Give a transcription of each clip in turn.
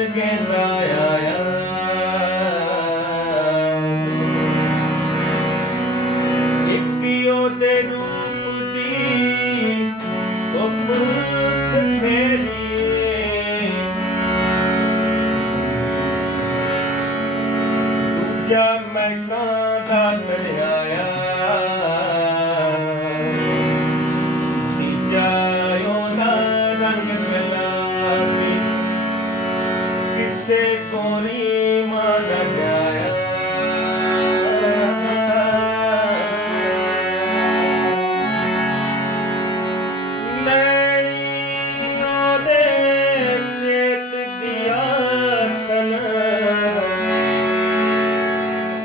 ਚੋਗ ਚ ਆਇਆ ਇੱਕਿਓ ਦੇ ਰੂਪ ਦੀ ਧੁੱਪ ਖੇਲੀ ਦੂਜਾ ਮੈਂ ਕਾਂ ਦਾ ਤਰਿਆਇਆ ਕਿਸੇ ਕੋਰੀ ਮਾਂ ਦਾ ਜਾਇਆ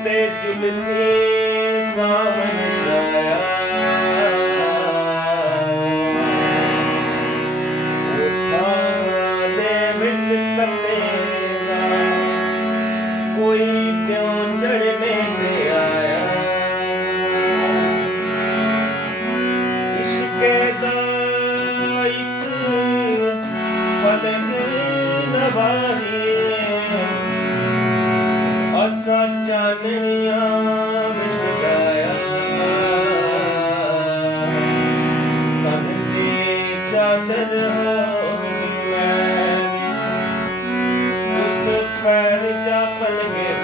ਤੇ ਜੁਲਨੀ ਸਾਵਨ ਪਲਕ ਨਵਾਰੀ ਅਸਾਂ ਚਾਨਣੀਆਂ ਵਿੱਚ ਗਾਇਆ। ਤਨ ਤੇ ਚਾਦਰ ਹੋਗੀ ਮੈਲੀ ਉਸ ਪੈਰ ਜਾ ਪਲਗੇ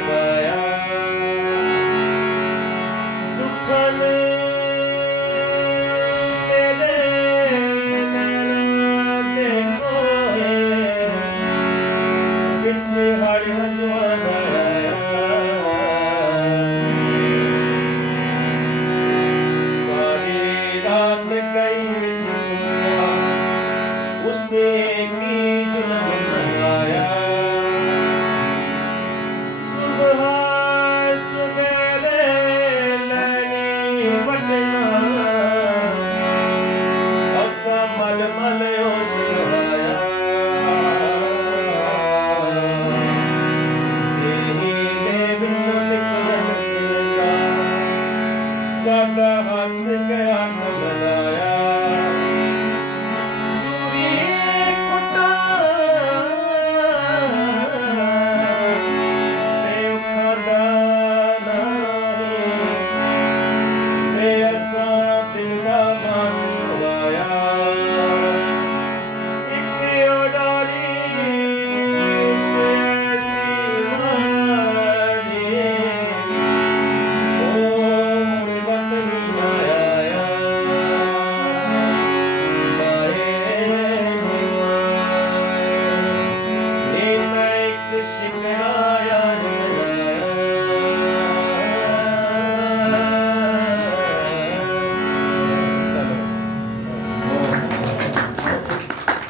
sadaha kripaya mudala